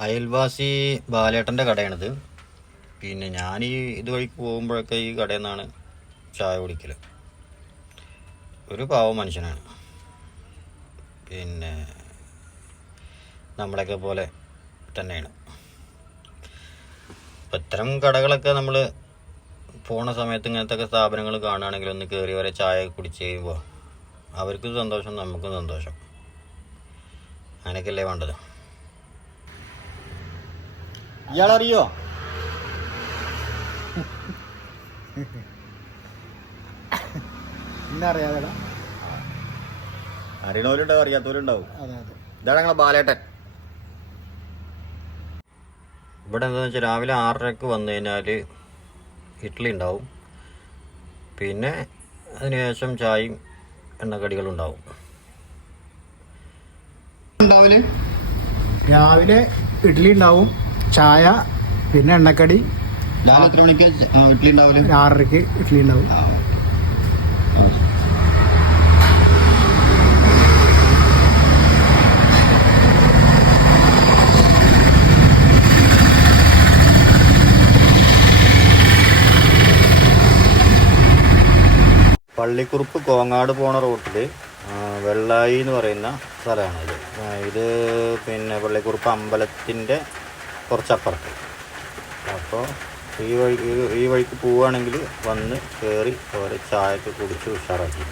അയൽവാസി ബാലേട്ടൻ്റെ കടയാണിത്. പിന്നെ ഞാൻ ഇതുവഴിക്ക് പോകുമ്പോഴൊക്കെ ഈ കടയിൽ നിന്നാണ് ചായ കുടിക്കൽ. ഒരു പാവം മനുഷ്യനാണ്. പിന്നെ നമ്മളെയൊക്കെ പോലെ തന്നെയാണ്. അപ്പം ഇത്തരം കടകളൊക്കെ നമ്മൾ പോണ സമയത്ത് ഇങ്ങനത്തെ സ്ഥാപനങ്ങൾ കാണുകയാണെങ്കിൽ ഒന്ന് കയറി വരെ ചായ കുടിച്ച് കഴിയുമ്പോൾ അവർക്കും സന്തോഷം, നമുക്കും സന്തോഷം. അങ്ങനെയൊക്കെയല്ലേ വേണ്ടത്. ഇയാളറിയോ? അറിയാതെ അറിയണവരുണ്ടാവും, അറിയാത്തവരുണ്ടാവും. ഇതാണ് ഞങ്ങളെ ബാലേട്ടൻ. ഇവിടെ എന്താണെന്ന് വെച്ചാൽ രാവിലെ 6:30 വന്നു കഴിഞ്ഞാൽ ഇഡ്ഡലി ഉണ്ടാവും. പിന്നെ അതിനുശേഷം ചായയും എണ്ണക്കടികളുണ്ടാവും. രാവിലെ ഇഡ്ഡലി ഉണ്ടാവും, ചായ, പിന്നെ എണ്ണക്കടി. രാവിലെ എത്ര മണിക്ക് ഇഡ്ഡലി ഉണ്ടാവില്ല? 6:30 ഇഡ്ഡലി ഉണ്ടാവും. പള്ളിക്കുറുപ്പ് കോങ്ങാട് പോണ റൂട്ടിൽ വെള്ളായി എന്ന് പറയുന്ന സ്ഥലമാണ് ഇത്. പിന്നെ പള്ളിക്കുറുപ്പ് അമ്പലത്തിൻ്റെ കുറച്ചപ്പുറത്ത്. അപ്പോൾ ഈ വഴിക്ക് പോവുകയാണെങ്കിൽ വന്ന് കയറി ഓരോ ചായയൊക്കെ കുടിച്ച് ഉഷാറാക്കി.